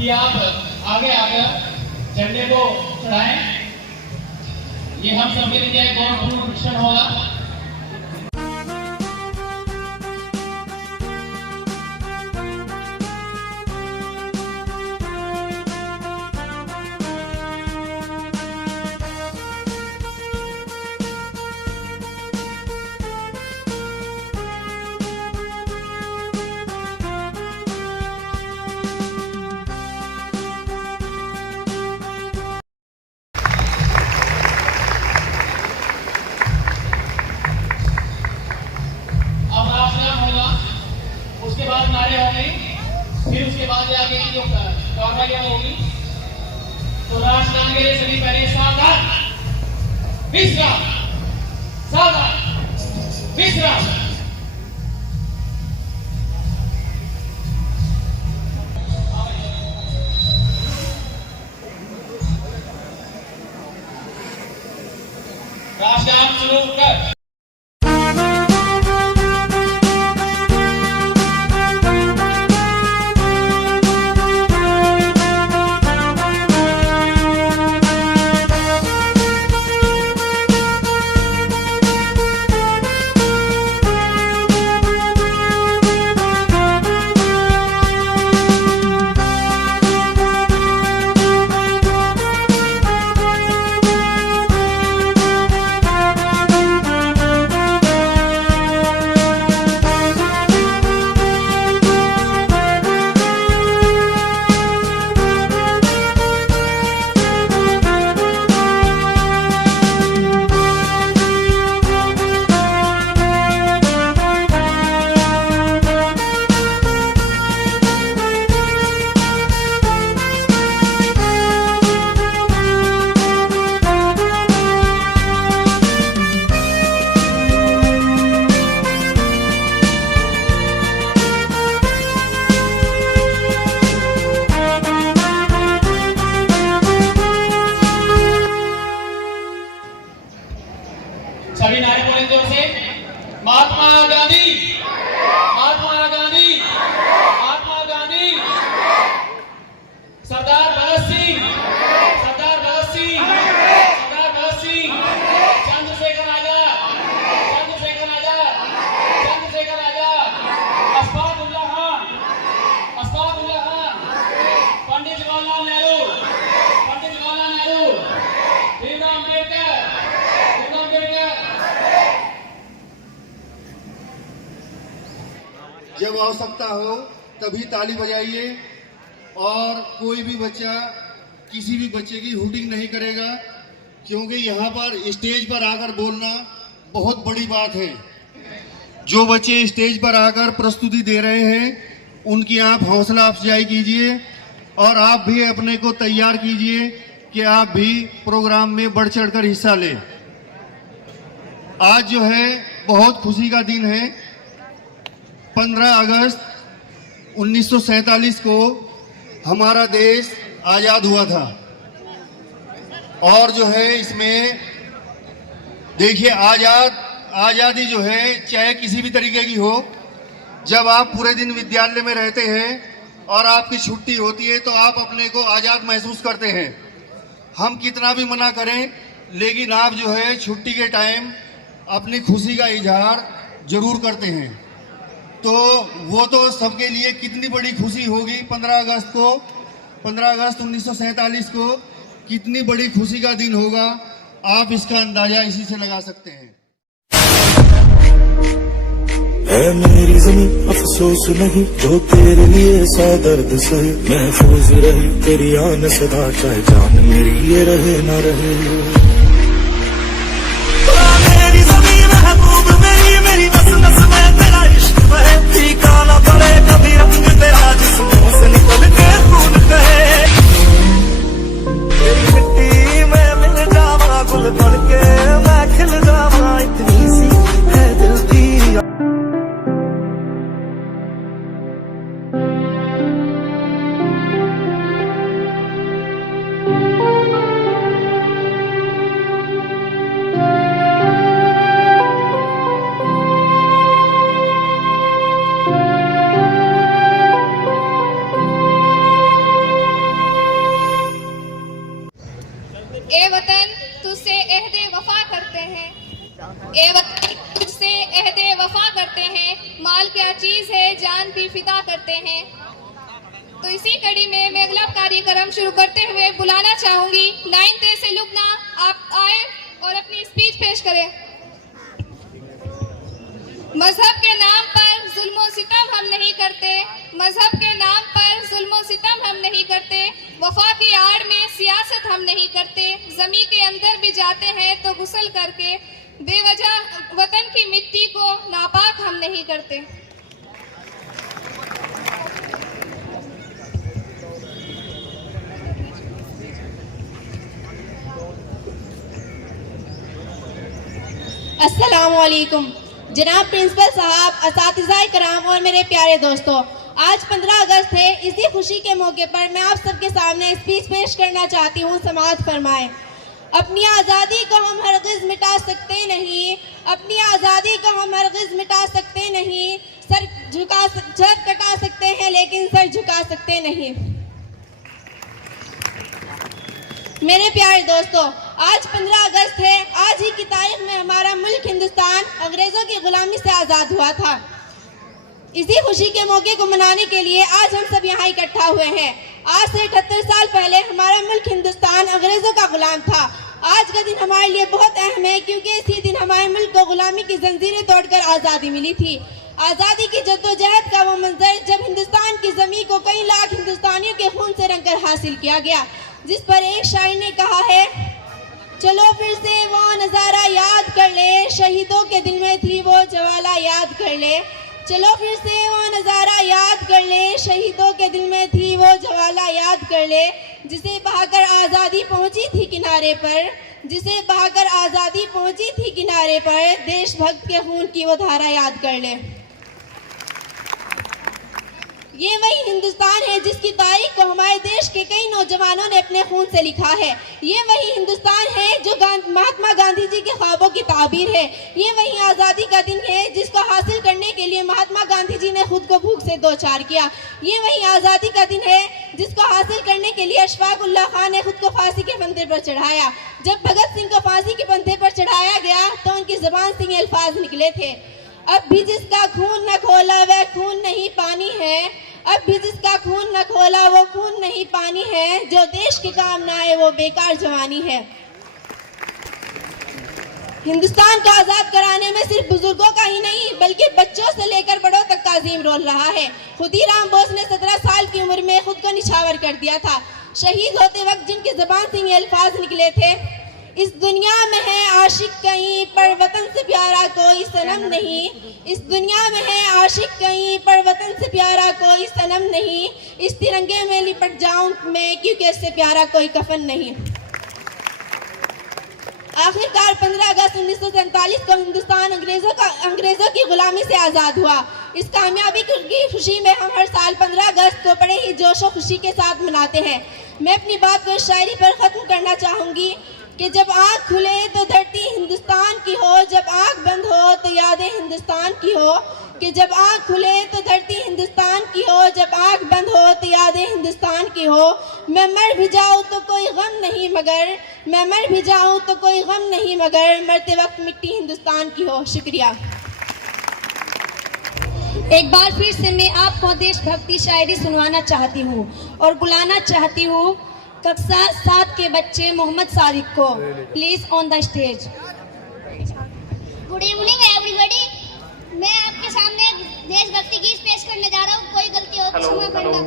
कि आप आगे आकर झंडे को चढ़ाएं। ये हम सबके लिए एक गौरवपूर्ण क्षण होगा। उसके बाद नारे होंगे, फिर उसके बाद आगे की जो कार्रवाइयां होगी। तो राष्ट्रगान के लिए सभी पहले सावधान, विश्राम, सावधान, विश्राम। राष्ट्रगान शुरू कर। सभी नारे बोलें जोर से। महात्मा गांधी, महात्मा गांधी, महात्मा गांधी, सरदार भगत सिंह, सरदार भगत सिंह, सरदार भगत सिंह, चंद्रशेखर आजाद, चंद्रशेखर आजाद, चंद्रशेखर आजाद, अशफाक उल्लाह खान, अशफाक उल्लाह खान, पंडित जवाहरलाल नेहरू, पंडित जवाहरलाल नेहरू, भीमराव अम्बेडकर, भीमराव अम्बेडकर। जब आवश्यकता हो तभी ताली बजाइए और कोई भी बच्चा किसी भी बच्चे की हूटिंग नहीं करेगा, क्योंकि यहाँ पर स्टेज पर आकर बोलना बहुत बड़ी बात है। जो बच्चे स्टेज पर आकर प्रस्तुति दे रहे हैं उनकी आप हौसला अफजाई कीजिए और आप भी अपने को तैयार कीजिए कि आप भी प्रोग्राम में बढ़ चढ़कर हिस्सा लें। आज जो है बहुत खुशी का दिन है। 15 अगस्त 1947 को हमारा देश आज़ाद हुआ था और जो है इसमें देखिए आज़ादी जो है चाहे किसी भी तरीके की हो, जब आप पूरे दिन विद्यालय में रहते हैं और आपकी छुट्टी होती है तो आप अपने को आज़ाद महसूस करते हैं। हम कितना भी मना करें लेकिन आप जो है छुट्टी के टाइम अपनी खुशी का इजहार जरूर करते हैं। तो वो तो सबके लिए कितनी बड़ी खुशी होगी। 15 अगस्त 1947 को कितनी बड़ी खुशी का दिन होगा, आप इसका अंदाजा इसी से लगा सकते हैं। है मेरी ज़मीं अफसोस नहीं जो तेरे लिए सा दर्द सहे, महफूज रहे तेरी आन सदा चाहे जान मेरी ये रहे न रहे। मेरी ज़मीं महबूब मेरी नस नस में तेरा इश्क बहे, फीका न पड़े कभी रंग तेरा जिस्मों से निकल के खून कहे। तेरी मिट्टी में मिल जावा गुल बन के मैं खिल जावा, इतनी सी है दिल की। करते हैं, माल क्या चीज़ है जान भी फिदा करते हैं। तो इसी कड़ी में मैं अगला कार्यक्रम शुरू करते हुए बुलाना चाहूंगी 9th A से लुबना, आप आए और अपनी स्पीच पेश करें। मजहब के नाम पर जुल्म सितम हम नहीं करते, मजहब के नाम पर जुल्म सितम हम नहीं करते, वफा की आड़ में सियासत हम नहीं करते, जमी के अंदर भी जाते हैं तो गुस्ल करके, बेवजह वतन की मिट्टी को नापाक हम नहीं करते। अस्सलाम वालेकुम जनाब प्रिंसिपल साहब, असातिज़ाए कराम और मेरे प्यारे दोस्तों, आज 15 अगस्त है। इसी खुशी के मौके पर मैं आप सबके सामने स्पीच पेश करना चाहती हूँ। समाअत फरमाएं। अपनी आज़ादी को हम हरगिज़ मिटा सकते नहीं, अपनी आज़ादी को हम हरगिज़ मिटा सकते नहीं, सर कटा सकते हैं लेकिन सर झुका सकते नहीं। मेरे प्यारे दोस्तों, आज 15 अगस्त है। आज ही की तारीख में हमारा मुल्क हिंदुस्तान अंग्रेजों की गुलामी से आज़ाद हुआ था। इसी खुशी के मौके को मनाने के लिए आज हम सब यहाँ इकट्ठा हुए हैं। आज से 78 साल पहले हमारा मुल्क हिंदुस्तान अंग्रेजों का गुलाम था। आज का दिन हमारे लिए बहुत अहम है क्योंकि इसी दिन हमारे मुल्क को गुलामी की जंजीरें तोड़कर आज़ादी मिली थी। आज़ादी की जद्दोजहद का वो मंजर जब हिंदुस्तान की ज़मीन को कई लाख हिंदुस्तानियों के खून से रंगकर हासिल किया गया, जिस पर एक शायर ने कहा है, चलो फिर से वो नज़ारा याद कर ले, शहीदों के दिल में थी वो ज्वाला याद कर ले। चलो फिर से वो नज़ारा याद कर ले, शहीदों के दिल में थी वो ज्वाला याद कर ले, जिसे बहाकर आज़ादी पहुंची थी किनारे पर, जिसे बहाकर आज़ादी पहुंची थी किनारे पर, देशभक्त के खून की वो धारा याद कर ले। ये वही हिंदुस्तान है जिसकी तारीख को हमारे देश के कई नौजवानों ने अपने खून से लिखा है। ये वही हिंदुस्तान है जो महात्मा गांधी जी के ख्वाबों की ताबीर है। ये वही आज़ादी का दिन है जिसको हासिल करने के लिए महात्मा गांधी जी ने खुद को भूख से दो चार किया। ये वही आज़ादी का दिन है जिसको हासिल करने के लिए अशफाक उल्लाह खान ने खुद को फांसी के फंदे पर चढ़ाया। जब भगत सिंह को फांसी के फंदे पर चढ़ाया गया तो उनकी ज़बान से ये अल्फाज निकले थे, अब भी जिसका खून न खोला वह खून नहीं पानी है, अब भी जिसका खून न खोला वो खून नहीं पानी है, जो देश के काम ना आए वो बेकार जवानी है। हिंदुस्तान को आज़ाद कराने में सिर्फ बुजुर्गों का ही नहीं बल्कि बच्चों से लेकर बड़ों तक का अजीम रोल रहा है। खुदीराम बोस ने 17 साल की उम्र में खुद को निछावर कर दिया था। शहीद होते वक्त जिनकी ज़बान से ये अल्फाज निकले थे, इस दुनिया में है आशिक कहीं पर वतन से प्यारा कोई सनम नहीं, इस दुनिया में है आशिक कहीं पर वतन से प्यारा कोई सनम नहीं, इस तिरंगे में लिपट जाऊं मैं क्योंकि इससे प्यारा कोई कफन नहीं। आखिरकार 15 अगस्त 1947 को हिंदुस्तान अंग्रेजों की गुलामी से आज़ाद हुआ। इस कामयाबी की खुशी में हम हर साल 15 अगस्त को बड़े ही जोश और खुशी के साथ मनाते हैं। मैं अपनी बात को इस शायरी पर ख़त्म करना चाहूँगी कि जब आँख खुले तो धरती हिंदुस्तान की हो, जब आँख बंद हो तो यादें हिंदुस्तान की हो, कि जब आँख खुले तो धरती हिंदुस्तान की हो, जब आँख बंद हो तो यादें हिंदुस्तान की हो। मैं मर भी जाऊँ तो कोई गम नहीं मगर, मैं मर भी जाऊँ तो कोई गम नहीं मगर, मरते वक्त मिट्टी हिंदुस्तान की हो। शुक्रिया। एक बार फिर से मैं आपको देशभक्ति शायरी सुनवाना चाहती हूँ और बुलाना चाहती हूँ कक्षा 7 के बच्चे मोहम्मद सादिक को। Please on the stage. Good evening everybody. मैं आपके सामने देशभक्ति गीत पेश करने जा रहा हूँ। कोई गलती हो तो क्षमा करना।